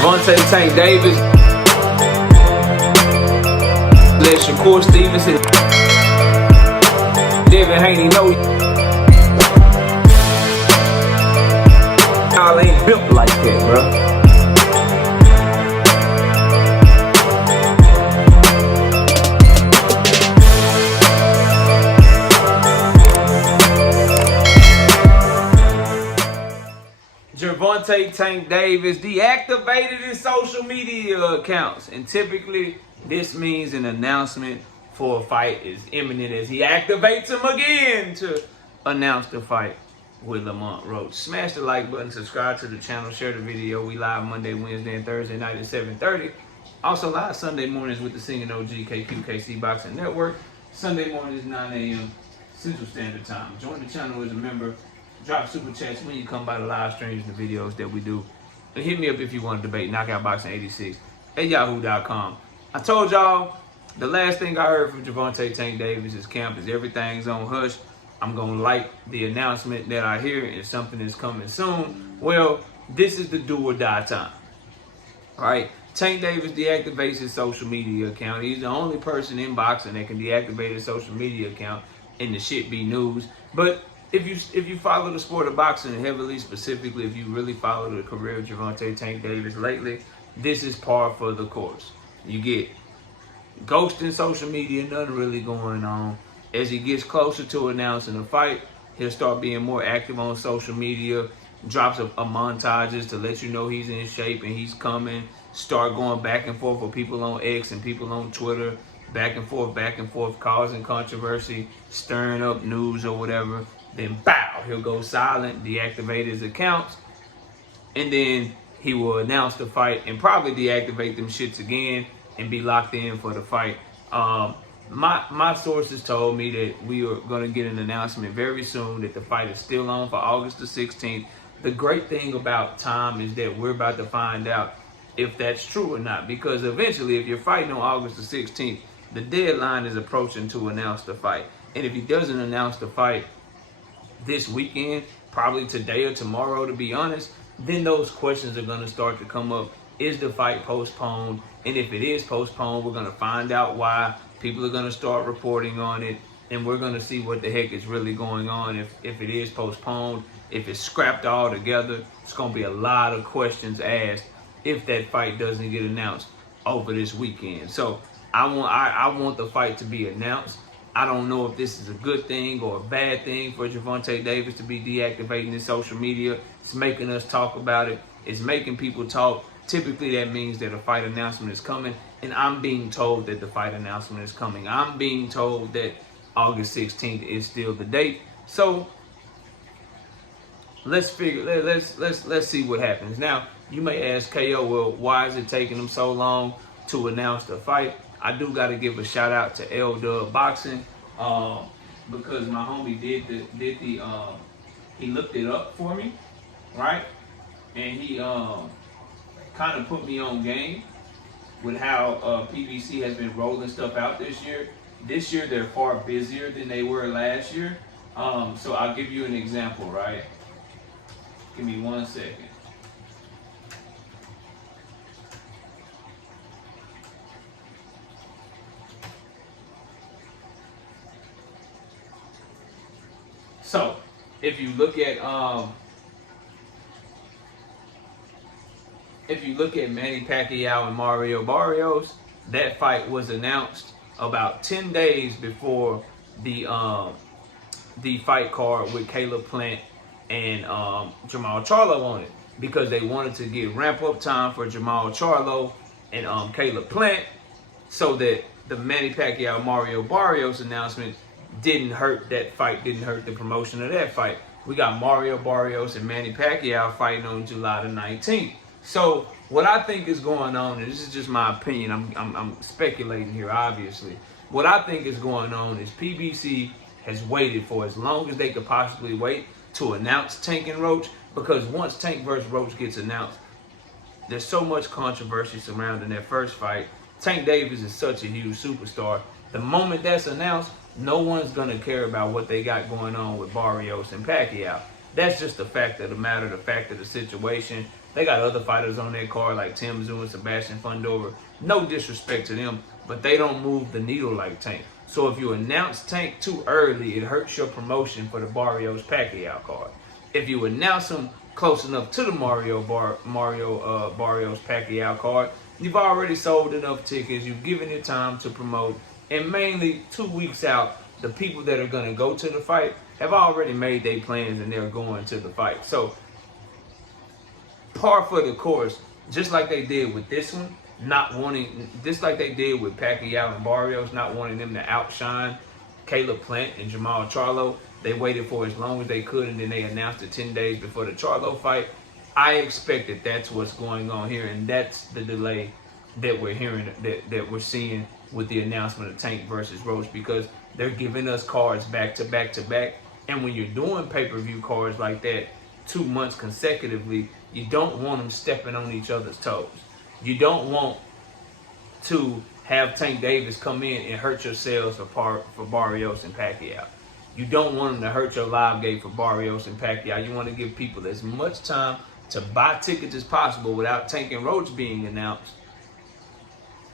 Gervonta Tank Davis. Let Shakur Stevenson. Devin Haney know y'all ain't built like that, bro. Gervonta Tank Davis deactivated his social media accounts, and typically this means an announcement for a fight is imminent as he activates them again to announce the fight with Roach. Smash the like button, subscribe to the channel, share the video. We live Monday, Wednesday, and Thursday night at 7:30. Also live Sunday mornings with the singing OG KQKC Boxing Network. Sunday mornings 9 a.m. Central Standard Time. Join the channel as a member. Drop super chats when you come by the live streams and the videos that we do. And hit me up if you want to debate. KnockoutBoxing86 at yahoo.com. I told y'all the last thing I heard from Gervonta Tank Davis' camp is everything's on hush. I'm going to like the announcement that I hear and something is coming soon. Well, this is the do or die time. All right. Tank Davis deactivates his social media account. He's the only person in boxing that can deactivate his social media account and the shit be news. But if you follow the sport of boxing heavily, specifically if you really follow the career of Gervonta Tank Davis lately, this is par for the course. You get ghosting social media, nothing really going on. As he gets closer to announcing a fight, he'll start being more active on social media, drops a montages to let you know he's in shape and he's coming, start going back and forth with people on X and people on Twitter, back and forth, causing controversy, stirring up news or whatever. Then bow, he'll go silent, deactivate his accounts, and then he will announce the fight and probably deactivate them shits again and be locked in for the fight. My sources told me that we are going to get an announcement very soon that the fight is still on for August the 16th. The great thing about time is that we're about to find out if that's true or not, because eventually if you're fighting on August the 16th, the deadline is approaching to announce the fight. And if he doesn't announce the fight this weekend, probably today or tomorrow to be honest, then those questions are going to start to come up. Is the fight postponed? And if it is postponed, we're going to find out why. People are going to start reporting on it, and we're going to see what the heck is really going on. If it is postponed, if it's scrapped altogether, it's going to be a lot of questions asked if that fight doesn't get announced over this weekend. So I want the fight to be announced. I don't know if this is a good thing or a bad thing for Gervonta Davis to be deactivating his social media. It's making us talk about it. It's making people talk. Typically, that means that a fight announcement is coming, and I'm being told that the fight announcement is coming. I'm being told that August 16th is still the date. So let's see what happens. Now, you may ask KO, well, why is it taking them so long to announce the fight? I do got to give a shout out to L-Dub Boxing because my homie he looked it up for me, right? And he kind of put me on game with how PBC has been rolling stuff out this year. This year they're far busier than they were last year. So I'll give you an example, right? Give me 1 second. So, if you look at Manny Pacquiao and Mario Barrios, that fight was announced about 10 days before the fight card with Caleb Plant and Jamal Charlo on it, because they wanted to get ramp up time for Jamal Charlo and Caleb Plant, so that the Manny Pacquiao Mario Barrios announcement didn't hurt that fight, didn't hurt the promotion of that fight. We got Mario Barrios and Manny Pacquiao fighting on July the 19th. So what I think is going on, and this is just my opinion, I'm speculating here obviously. What I think is going on is PBC has waited for as long as they could possibly wait to announce Tank and Roach, because once Tank versus Roach gets announced, there's so much controversy surrounding that first fight. Tank Davis is such a huge superstar. The moment that's announced, no one's going to care about what they got going on with Barrios and Pacquiao. that's just the fact of the matter, the fact of the situation. They got other fighters on their card like Tim Tszyu and Sebastian Fundora. No disrespect to them, but they don't move the needle like Tank. So if you announce Tank too early, it hurts your promotion for the Barrios Pacquiao card. If you announce him close enough to the Barrios Pacquiao card, you've already sold enough tickets, you've given it time to promote, and mainly 2 weeks out, the people that are going to go to the fight have already made their plans and they're going to the fight. So, par for the course, just like they did with this one, just like they did with Pacquiao and Barrios, not wanting them to outshine Caleb Plant and Jamal Charlo. They waited for as long as they could, and then they announced it 10 days before the Charlo fight. I expect that that's what's going on here, and that's the delay that we're hearing, that we're seeing with the announcement of Tank versus Roach, because they're giving us cards back to back to back. And when you're doing pay-per-view cards like that 2 months consecutively, you don't want them stepping on each other's toes. You don't want to have Tank Davis come in and hurt your sales for Barrios and Pacquiao. You don't want them to hurt your live gate for Barrios and Pacquiao. You want to give people as much time to buy tickets as possible without Tank and Roach being announced.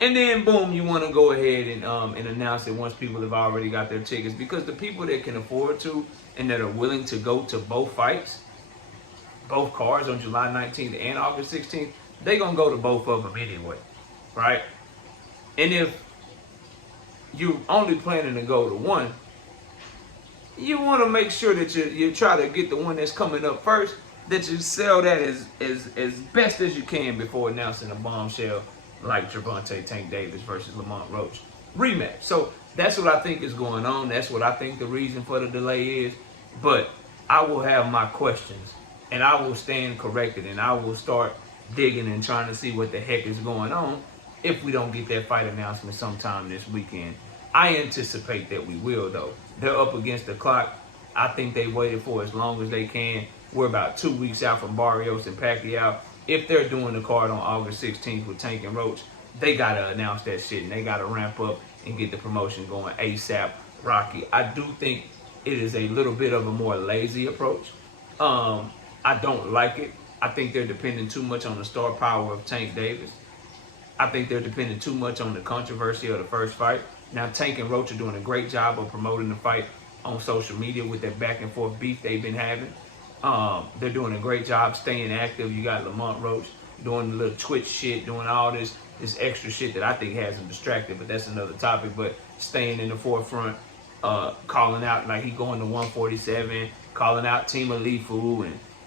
And then, boom, you want to go ahead and announce it once people have already got their tickets. Because the people that can afford to and that are willing to go to both fights, both cards on July 19th and August 16th, they're going to go to both of them anyway, right? And if you're only planning to go to one, you want to make sure that you try to get the one that's coming up first, that you sell that as best as you can before announcing a bombshell like Gervonta Tank Davis versus Lamont Roach rematch. So that's what I think is going on. That's what I think the reason for the delay is. But I will have my questions, and I will stand corrected, and I will start digging and trying to see what the heck is going on if we don't get that fight announcement sometime this weekend. I anticipate that we will, though. They're up against the clock. I think they waited for as long as they can. We're about 2 weeks out from Barrios and Pacquiao. If they're doing the card on August 16th with Tank and Roach, they got to announce that shit, and they got to ramp up and get the promotion going ASAP, Rocky. I do think it is a little bit of a more lazy approach. I don't like it. I think they're depending too much on the star power of Tank Davis. I think they're depending too much on the controversy of the first fight. Now, Tank and Roach are doing a great job of promoting the fight on social media with that back and forth beef they've been having. They're doing a great job staying active. You got Lamont Roach doing the little Twitch shit, doing all this extra shit that I think has him distracted, but that's another topic. But staying in the forefront, calling out, like he going to 147, calling out Team Alifu,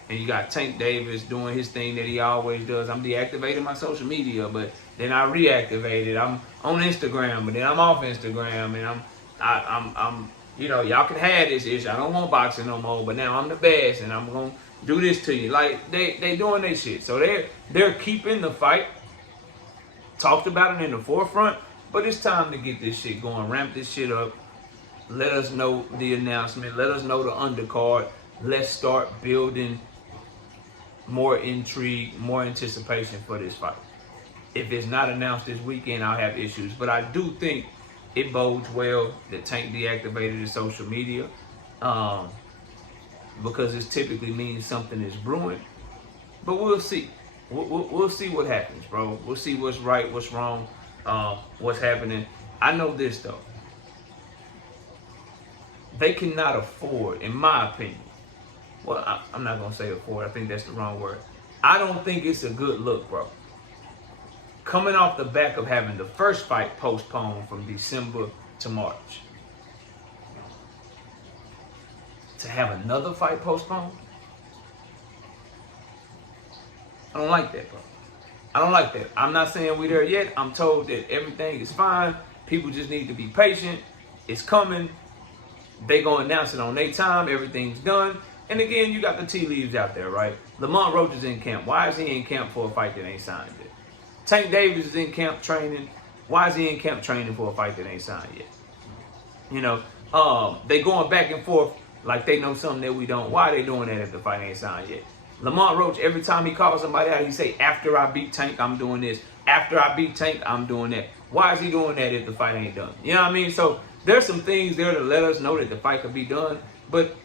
and you got Tank Davis doing his thing that he always does. I'm deactivating my social media, but then I reactivate it. I'm on Instagram, but then I'm off Instagram, and I'm you know, y'all can have this issue. I don't want boxing no more, but now I'm the best, and I'm gonna do this to you. Like they doing their shit, so they're keeping the fight. Talked about it in the forefront, but it's time to get this shit going. Ramp this shit up. Let us know the announcement. Let us know the undercard. Let's start building more intrigue, more anticipation for this fight. If it's not announced this weekend, I'll have issues. But I do think it bodes well that Tank deactivated his social media, because it typically means something is brewing. But we'll see. We'll see what happens, bro. We'll see what's right, what's wrong, what's happening. I know this, though. They cannot afford, in my opinion. Well, I'm not going to say afford. I think that's the wrong word. I don't think it's a good look, bro. Coming off the back of having the first fight postponed from December to March, to have another fight postponed, I don't like that, bro. I don't like that. I'm not saying we're there yet. I'm told that everything is fine. People just need to be patient. It's coming. They gonna announce it on their time. Everything's done. And again, you got the tea leaves out there, right? Lamont Roach is in camp. Why is he in camp for a fight that ain't signed yet? Tank Davis is in camp training. Why is he in camp training for a fight that ain't signed yet? You know, they going back and forth like they know something that we don't. Why are they doing that if the fight ain't signed yet? Lamont Roach, every time he calls somebody out, he say, after I beat Tank, I'm doing this. After I beat Tank, I'm doing that. Why is he doing that if the fight ain't done? You know what I mean? So there's some things there to let us know that the fight could be done. But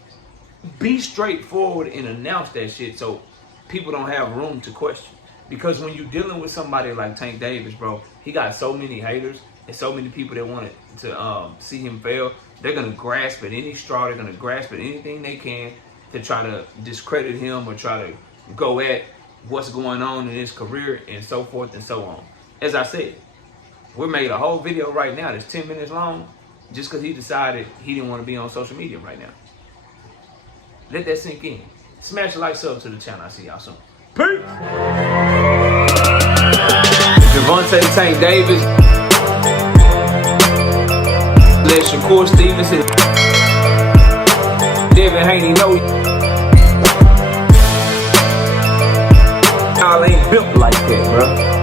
Be straightforward and announce that shit so people don't have room to question. Because when you're dealing with somebody like Tank Davis, bro, he got so many haters and so many people that want to see him fail. They're gonna grasp at any straw. They're gonna grasp at anything they can to try to discredit him or try to go at what's going on in his career and so forth and so on. As I said, we made a whole video right now that's 10 minutes long just because he decided he didn't want to be on social media right now. Let that sink in. Smash a like, sub to the channel. I'll see y'all soon. Peace! Gervonta Tank Davis. Let Shakur Stevenson. Devin Haney know y'all ain't built like that, bro.